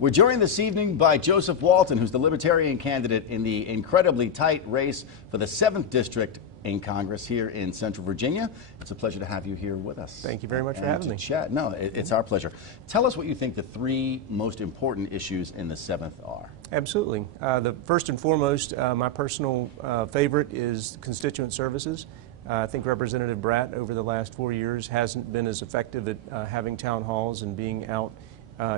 We're joined this evening by Joseph Walton, who's the Libertarian candidate in the incredibly tight race for the 7th District in Congress here in Central Virginia. It's a pleasure to have you here with us. Thank you very much for having me. Chat. No, it's our pleasure. Tell us what you think the 3 most important issues in the 7th are. Absolutely. The first and foremost, my personal favorite is constituent services. I think Representative Bratt over the last 4 years hasn't been as effective at having town halls and being out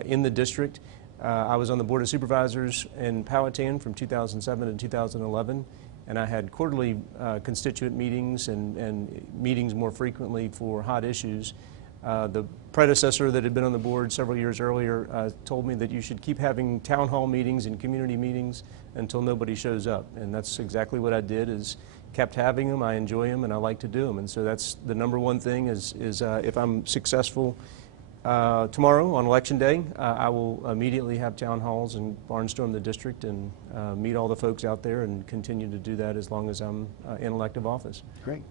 in the district. I was on the Board of Supervisors in Powhatan from 2007 to 2011, and I had quarterly constituent meetings and meetings more frequently for hot issues. The predecessor that had been on the board several years earlier told me that you should keep having town hall meetings and community meetings until nobody shows up, and that's exactly what I did, is kept having them. I enjoy them and I like to do them, and so that's the #1 thing is if I'm successful tomorrow on Election Day, I will immediately have town halls and barnstorm the district and meet all the folks out there and continue to do that as long as I'm in elective office. Great.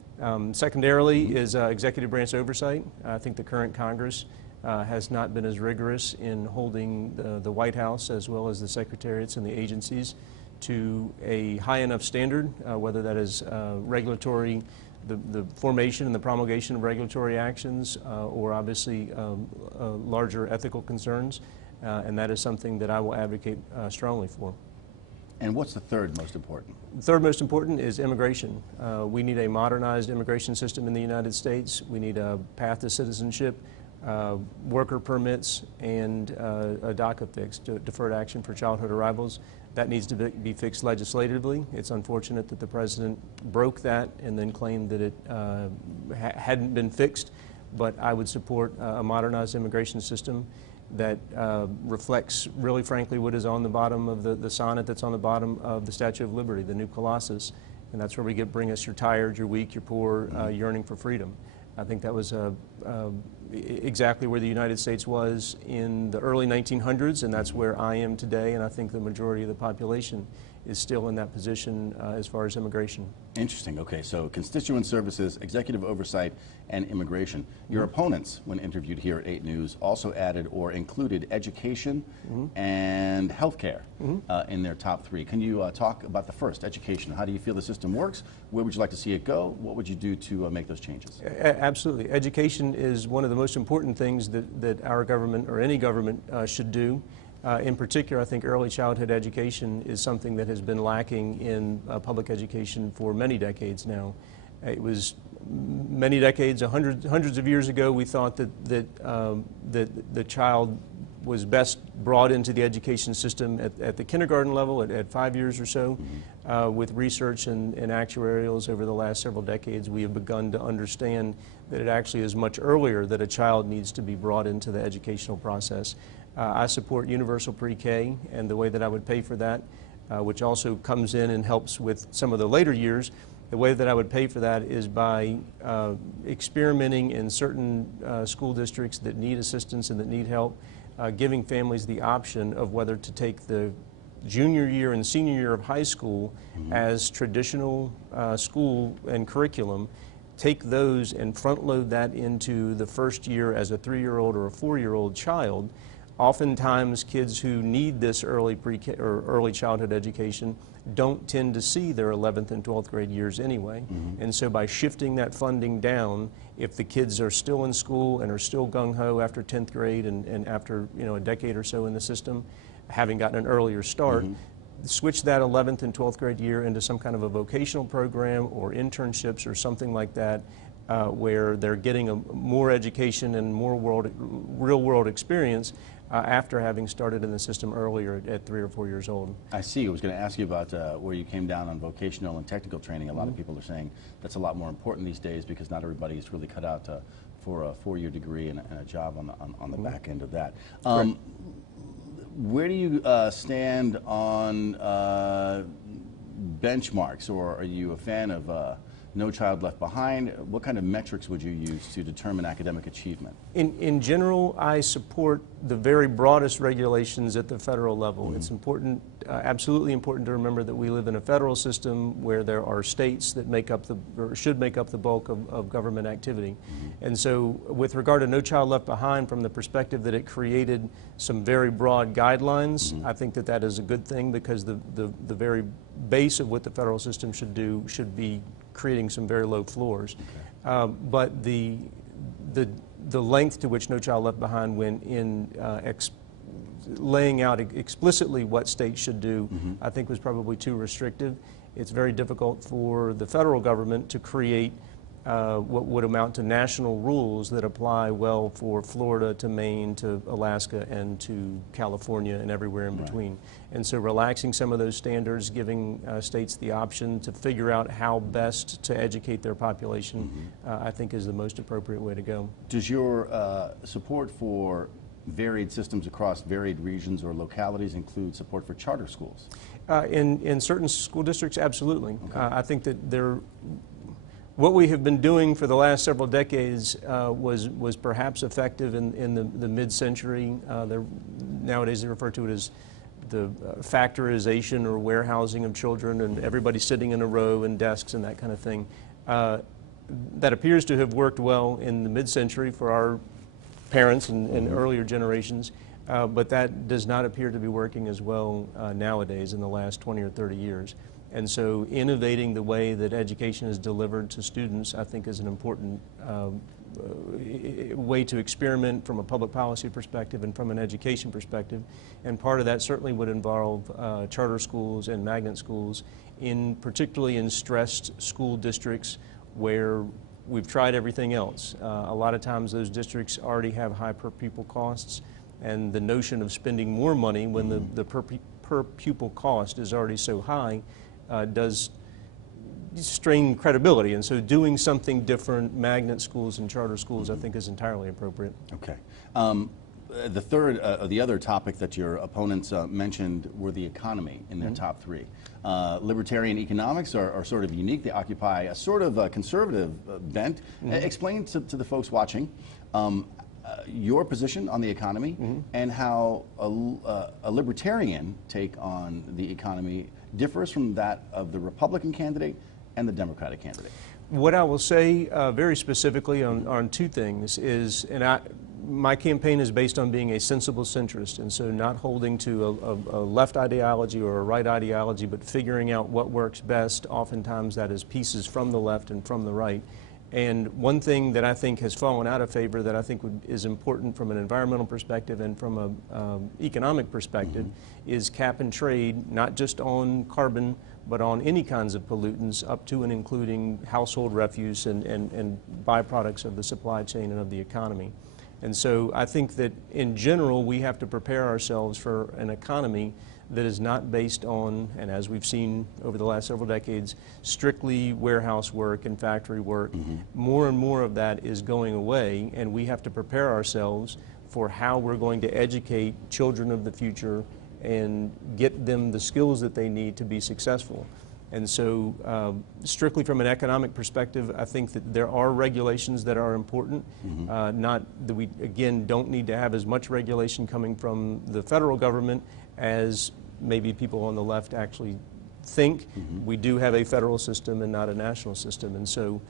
Secondarily is executive branch oversight. I think the current Congress has not been as rigorous in holding the White House as well as the secretariats and the agencies to a high enough standard, whether that is regulatory, the formation and the promulgation of regulatory actions, or obviously larger ethical concerns, and that is something that I will advocate strongly for. And what's the 3rd most important? The 3rd most important is immigration. We need a modernized immigration system in the United States. We need a path to citizenship, worker permits, and a DACA fix, deferred action for childhood arrivals. That needs to be fixed legislatively. It's unfortunate that the president broke that and then claimed that it hadn't been fixed, but I would support a modernized immigration system that reflects, really frankly, what is on the bottom of the sonnet that's on the bottom of the Statue of Liberty, the new Colossus, and that's where we get, bring us your tired, your weak, your poor, yearning for freedom. I think that was exactly where the United States was in the early 1900s, and that's where I am today, and I think the majority of the population is still in that position as far as immigration. Interesting. Okay, so constituent services, executive oversight, and immigration. Your opponents, when interviewed here at 8 News, also added or included education and healthcare in their top 3. Can you talk about the first, education? How do you feel the system works? Where would you like to see it go? What would you do to make those changes? Absolutely. Education is one of the most important things that our government or any government should do. In particular, I think early childhood education is something that has been lacking in public education for many decades now. It was many decades, hundreds of years ago, we thought that the child was best brought into the education system at the kindergarten level at 5 years or so. With research and actuarials over the last several decades, we have begun to understand that it actually is much earlier that a child needs to be brought into the educational process. I support universal pre-K, and the way that I would pay for that, which also comes in and helps with some of the later years, the way that I would pay for that is by experimenting in certain school districts that need assistance and that need help, giving families the option of whether to take the junior year and senior year of high school as traditional school and curriculum, take those and front load that into the first year as a 3-year-old or a 4-year-old child. Oftentimes, kids who need this early pre-K or early childhood education don't tend to see their 11th and 12th grade years anyway. And so by shifting that funding down, if the kids are still in school and are still gung-ho after 10th grade and after a decade or so in the system, having gotten an earlier start, switch that 11th and 12th grade year into some kind of a vocational program or internships or something like that, where they're getting more education and more real-world experience after having started in the system earlier at 3 or 4 years old. I see. I was going to ask you about where you came down on vocational and technical training. A lot of people are saying that's a lot more important these days because not everybody is really cut out for a 4-year degree and a job on the back end of that. Where do you stand on benchmarks, or are you a fan of No Child Left Behind. What kind of metrics would you use to determine academic achievement? In general, I support the very broadest regulations at the federal level. It's important, absolutely important to remember that we live in a federal system where there are states that make up or should make up the bulk of government activity. And so with regard to No Child Left Behind, from the perspective that it created some very broad guidelines, I think that that is a good thing, because the very base of what the federal system should do should be creating some very low floors. But the length to which No Child Left Behind went in laying out explicitly what states should do, I think was probably too restrictive. It's very difficult for the federal government to create what would amount to national rules that apply well for Florida to Maine to Alaska and to California and everywhere in between. And so relaxing some of those standards, giving states the option to figure out how best to educate their population, I think is the most appropriate way to go. Does your support for varied systems across varied regions or localities include support for charter schools? In certain school districts, absolutely. I think that what we have been doing for the last several decades was perhaps effective in the mid-century. Nowadays they refer to it as the factorization or warehousing of children, and everybody sitting in a row and desks and that kind of thing. That appears to have worked well in the mid-century for our parents and earlier generations, but that does not appear to be working as well nowadays in the last 20 or 30 years. And so innovating the way that education is delivered to students, I think, is an important way to experiment from a public policy perspective and from an education perspective. And part of that certainly would involve charter schools and magnet schools, particularly in stressed school districts where we've tried everything else. A lot of times those districts already have high per pupil costs, and the notion of spending more money when the per pupil cost is already so high does strain credibility. And so doing something different, magnet schools and charter schools, I think is entirely appropriate. Okay. The other topic that your opponents mentioned were the economy in their top three. Libertarian economics are sort of unique. They occupy a sort of conservative bent. Explain to the folks watching your position on the economy and how a libertarian take on the economy differs from that of the Republican candidate and the Democratic candidate. What I will say very specifically on two things is, my campaign is based on being a sensible centrist, and so not holding to a left ideology or a right ideology, but figuring out what works best. Oftentimes that is pieces from the left and from the right. And one thing that I think has fallen out of favor that I think is important from an environmental perspective and from an economic perspective is cap and trade, not just on carbon, but on any kinds of pollutants up to and including household refuse and byproducts of the supply chain and of the economy. And so I think that in general we have to prepare ourselves for an economy that is not based on, and as we've seen over the last several decades, strictly warehouse work and factory work. More and more of that is going away, and we have to prepare ourselves for how we're going to educate children of the future and get them the skills that they need to be successful. And so strictly from an economic perspective, I think that there are regulations that are important. Not that we, again, don't need to have as much regulation coming from the federal government as maybe people on the left actually think. We do have a federal system and not a national system. And so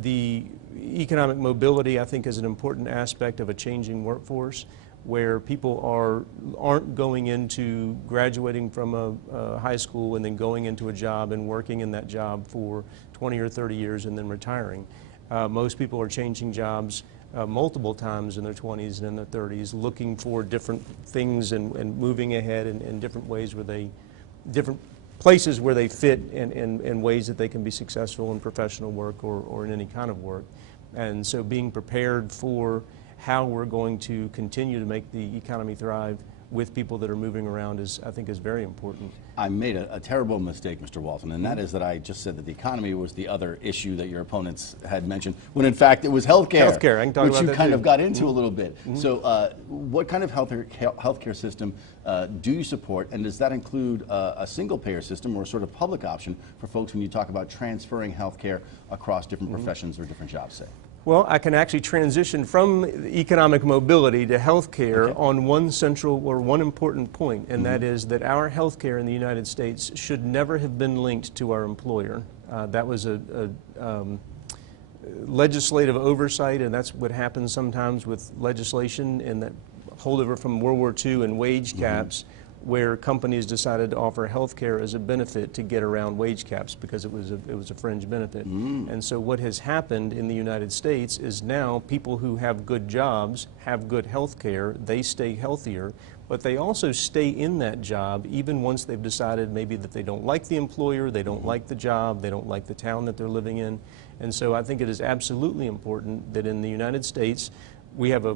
the economic mobility, I think, is an important aspect of a changing workforce, where people aren't going into graduating from a high school and then going into a job and working in that job for 20 or 30 years and then retiring. Most people are changing jobs multiple times in their 20s and in their 30s, looking for different things and moving ahead in different ways different places where they fit in ways that they can be successful in professional work or in any kind of work. And so being prepared for how we're going to continue to make the economy thrive with people that are moving around I think is very important. I made a terrible mistake, Mr. Walton, and that is that I just said that the economy was the other issue that your opponents had mentioned, when in fact it was healthcare. Healthcare, I can talk which about you that kind too. of got into a little bit. So what kind of healthcare system do you support, and does that include a single-payer system or a sort of public option for folks when you talk about transferring healthcare across different professions or different jobs, say? Well, I can actually transition from economic mobility to healthcare on one central or one important point, and that is that our healthcare in the United States should never have been linked to our employer. That was a legislative oversight, and that's what happens sometimes with legislation and that holdover from World War II and wage caps, where companies decided to offer health care as a benefit to get around wage caps because it was a fringe benefit. And so what has happened in the United States is now people who have good jobs have good health care, they stay healthier, but they also stay in that job even once they've decided maybe that they don't like the employer, they don't like the job, they don't like the town that they're living in. And so I think it is absolutely important that in the United States we have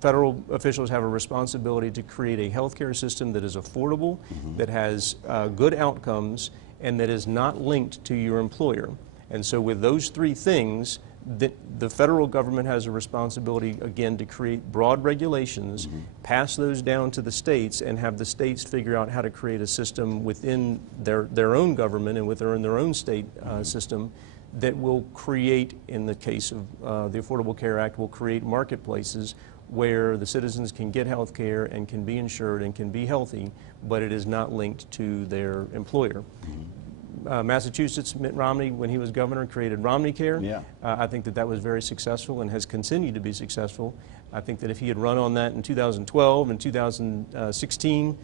federal officials have a responsibility to create a healthcare system that is affordable, that has good outcomes, and that is not linked to your employer. And so with those three things, the federal government has a responsibility, again, to create broad regulations, pass those down to the states, and have the states figure out how to create a system within their own government and within their own state system that will create, in the case of the Affordable Care Act, will create marketplaces where the citizens can get health care and can be insured and can be healthy, but it is not linked to their employer. Massachusetts, Mitt Romney, when he was governor, created Romney Care. I think that was very successful and has continued to be successful. I think that if he had run on that in 2012 and 2016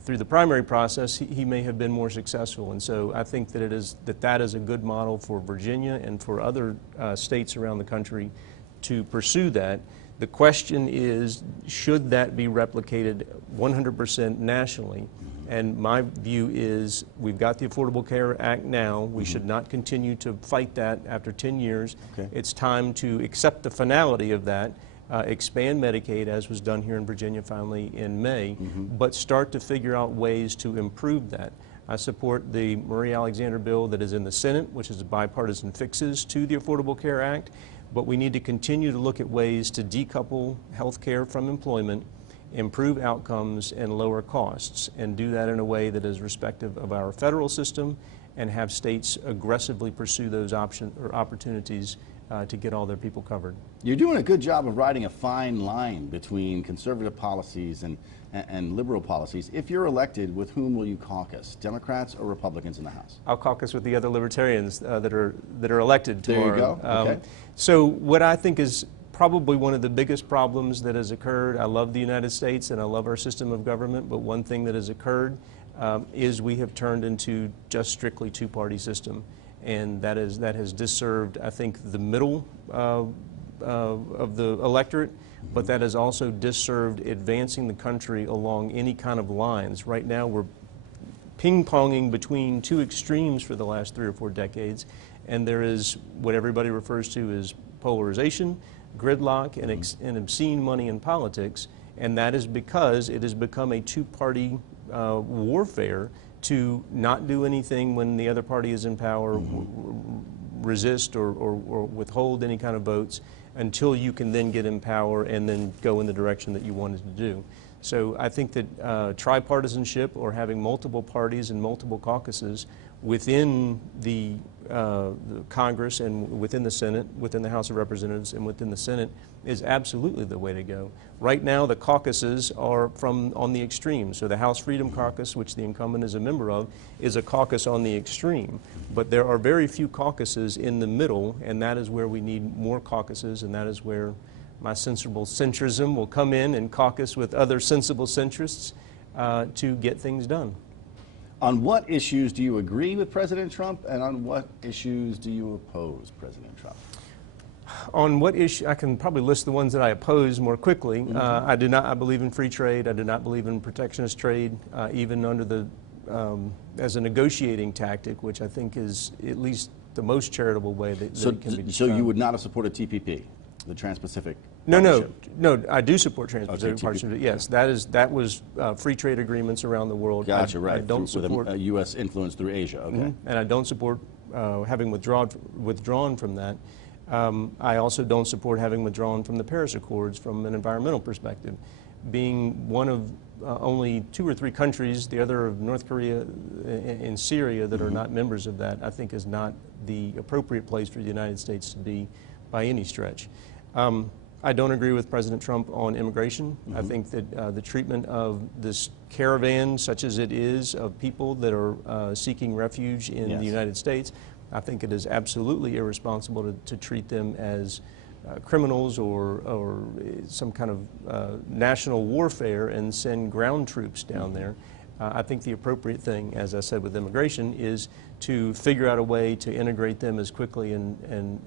through the primary process, he may have been more successful. And so I think that that is a good model for Virginia and for other states around the country to pursue that. The question is, should that be replicated 100% nationally? And my view is, we've got the Affordable Care Act now. We should not continue to fight that after 10 years. It's time to accept the finality of that, expand Medicaid, as was done here in Virginia finally in May, but start to figure out ways to improve that. I support the Marie Alexander bill that is in the Senate, which is bipartisan fixes to the Affordable Care Act. But we need to continue to look at ways to decouple health care from employment, improve outcomes, and lower costs, and do that in a way that is respective of our federal system, and have states aggressively pursue those opportunities to get all their people covered. You're doing a good job of riding a fine line between conservative policies and liberal policies. If you're elected, with whom will you caucus, Democrats or Republicans in the House? I'll caucus with the other libertarians that are elected tomorrow. There you go. Okay. So what I think is probably one of the biggest problems that has occurred, I love the United States and I love our system of government, but one thing that has occurred is we have turned into just strictly two-party system. And that has disserved, I think, the middle of the electorate, but that has also disserved advancing the country along any kind of lines. Right now we're ping-ponging between two extremes for the last 3 or 4 decades, and there is what everybody refers to as polarization, gridlock, and obscene money in politics, and that is because it has become a two-party warfare to not do anything when the other party is in power, resist or withhold any kind of votes until you can then get in power and then go in the direction that you wanted to do. So I think that tripartisanship, or having multiple parties and multiple caucuses within the Congress and within the Senate, within the House of Representatives and within the Senate, is absolutely the way to go. Right now the caucuses are on the extreme. So the House Freedom Caucus, which the incumbent is a member of, is a caucus on the extreme. But there are very few caucuses in the middle, and that is where we need more caucuses, and that is where my sensible centrism will come in and caucus with other sensible centrists to get things done. On what issues do you agree with President Trump, and on what issues do you oppose President Trump? On what issue, I can probably list the ones that I oppose more quickly. I believe in free trade. I do not believe in protectionist trade, even under as a negotiating tactic, which I think is at least the most charitable way that it can be described. So you would not have supported TPP? The Trans-Pacific No, Partnership. no, I do support Trans-Pacific TPP. Partnership. Yes, that was free trade agreements around the world. Gotcha, right. I don't support with a U.S. influence through Asia. Okay. and I don't support having withdrawn from that. I also don't support having withdrawn from the Paris Accords from an environmental perspective. Being one of only 2 or 3 countries, the other of North Korea and Syria, that are not members of that, I think is not the appropriate place for the United States to be by any stretch. I don't agree with President Trump on immigration. I think that the treatment of this caravan, such as it is, of people that are seeking refuge in the United States, I think it is absolutely irresponsible to treat them as criminals or some kind of national warfare and send ground troops down there. I think the appropriate thing, as I said with immigration, is to figure out a way to integrate them as quickly and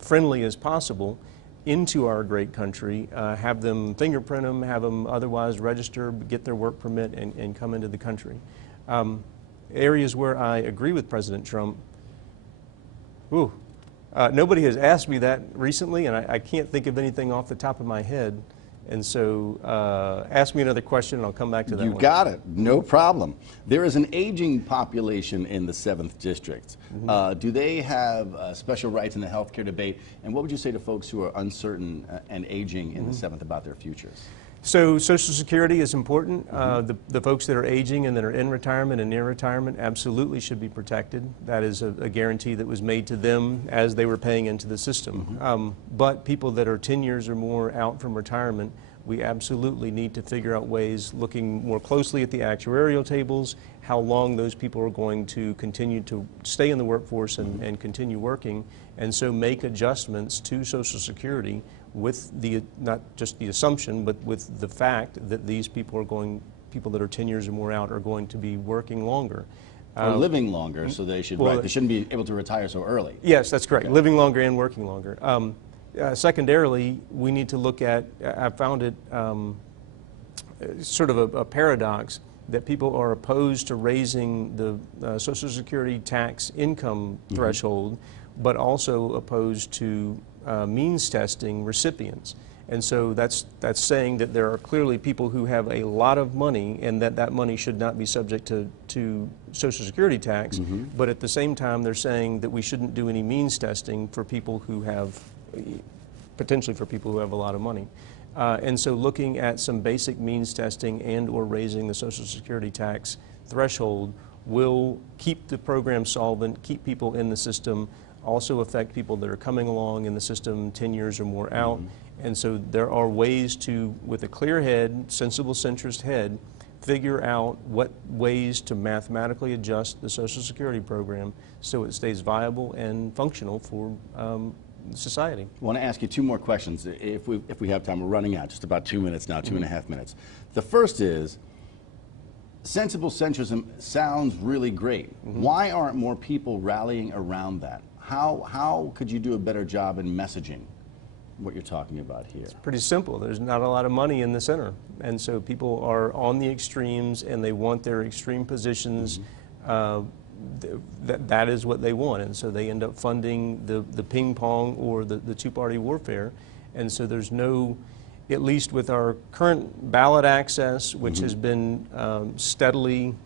friendly as possible into our great country, have them fingerprint them, have them otherwise register, get their work permit, and come into the country. Areas where I agree with President Trump, nobody has asked me that recently, and I can't think of anything off the top of my head. And so ask me another question and I'll come back to that one. You got it. No problem. There is an aging population in the 7th District. Do they have special rights in the health care debate? And what would you say to folks who are uncertain and aging in the 7th about their futures? So Social Security is important. The folks that are aging and that are in retirement and near retirement absolutely should be protected. That is a guarantee that was made to them as they were paying into the system. But people that are 10 years or more out from retirement, we absolutely need to figure out ways, looking more closely at the actuarial tables, how long those people are going to continue to stay in the workforce and continue working, and so make adjustments to Social Security with the, not just the assumption, but with the fact that these people that are 10 years or more out are going to be working longer. Or living longer, so they should, they shouldn't be able to retire so early. Yes, that's correct. Okay. Living longer and working longer. Secondarily, we need to look at, I found it sort of a paradox that people are opposed to raising the Social Security tax income threshold, but also opposed to means testing recipients. And so that's saying that there are clearly people who have a lot of money and that money should not be subject to Social Security tax, but at the same time they're saying that we shouldn't do any means testing for people who have, potentially for people who have a lot of money. And so looking at some basic means testing and or raising the Social Security tax threshold will keep the program solvent, keep people in the system, also affect people that are coming along in the system 10 years or more out. And so there are ways to, with a clear head, sensible centrist head, figure out what ways to mathematically adjust the Social Security program so it stays viable and functional for society. I want to ask you 2 more questions if we have time. We're running out, just about 2 minutes now, 2.5 minutes. The first is, sensible centrism sounds really great. Why aren't more people rallying around that? How could you do a better job in messaging what you're talking about here? It's pretty simple. There's not a lot of money in the center. And so people are on the extremes and they want their extreme positions. That is what they want. And so they end up funding the ping pong or the two-party warfare. And so there's no, at least with our current ballot access, which has been steadily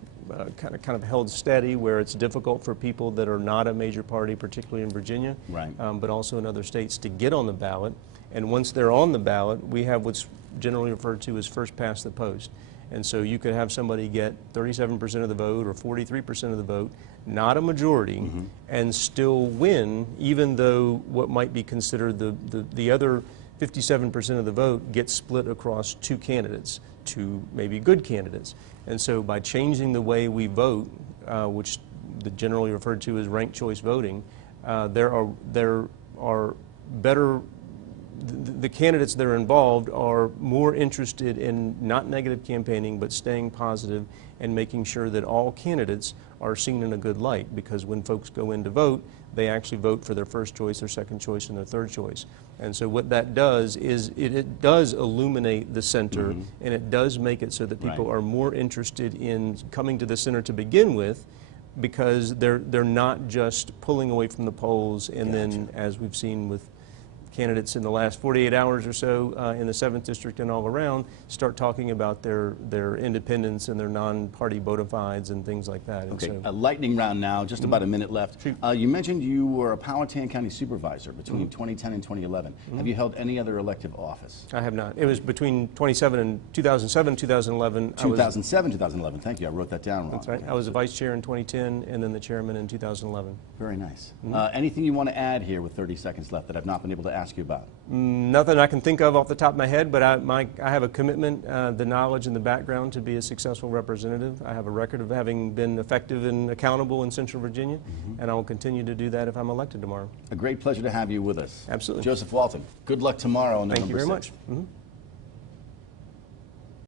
kind of held steady, where it's difficult for people that are not a major party, particularly in Virginia, but also in other states, to get on the ballot. And once they're on the ballot, we have what's generally referred to as first past the post. And so you could have somebody get 37% of the vote or 43% of the vote, not a majority, and still win, even though what might be considered the other 57% of the vote gets split across 2 candidates, 2 maybe good candidates. And so by changing the way we vote, which is generally referred to as ranked choice voting, there are better, the candidates that are involved are more interested in not negative campaigning, but staying positive and making sure that all candidates are seen in a good light, because when folks go in to vote, they actually vote for their first choice, their second choice, and their third choice. And so what that does is it does illuminate the center, and it does make it so that people are more interested in coming to the center to begin with, because they're not just pulling away from the polls and Gotcha. then, as we've seen with candidates in the last 48 hours or so in the 7th District and all around, start talking about their independence and their non-party bona fides and things like that. And Okay, so, a lightning round now, just about a minute left. You mentioned you were a Powhatan County Supervisor between 2010 and 2011. Have you held any other elective office? I have not. It was between 2007, 2011. 2007, 2011. Thank you. I wrote that down wrong. That's right. I was a vice chair in 2010 and then the chairman in 2011. Very nice. Anything you want to add here with 30 seconds left that I've not been able to ask you about? Nothing I can think of off the top of my head, but I have a commitment, the knowledge and the background to be a successful representative. I have a record of having been effective and accountable in Central Virginia, and I will continue to do that if I'm elected tomorrow. A great pleasure to have you with us. Absolutely. Joseph Walton, good luck tomorrow on November 6th. Thank you very much.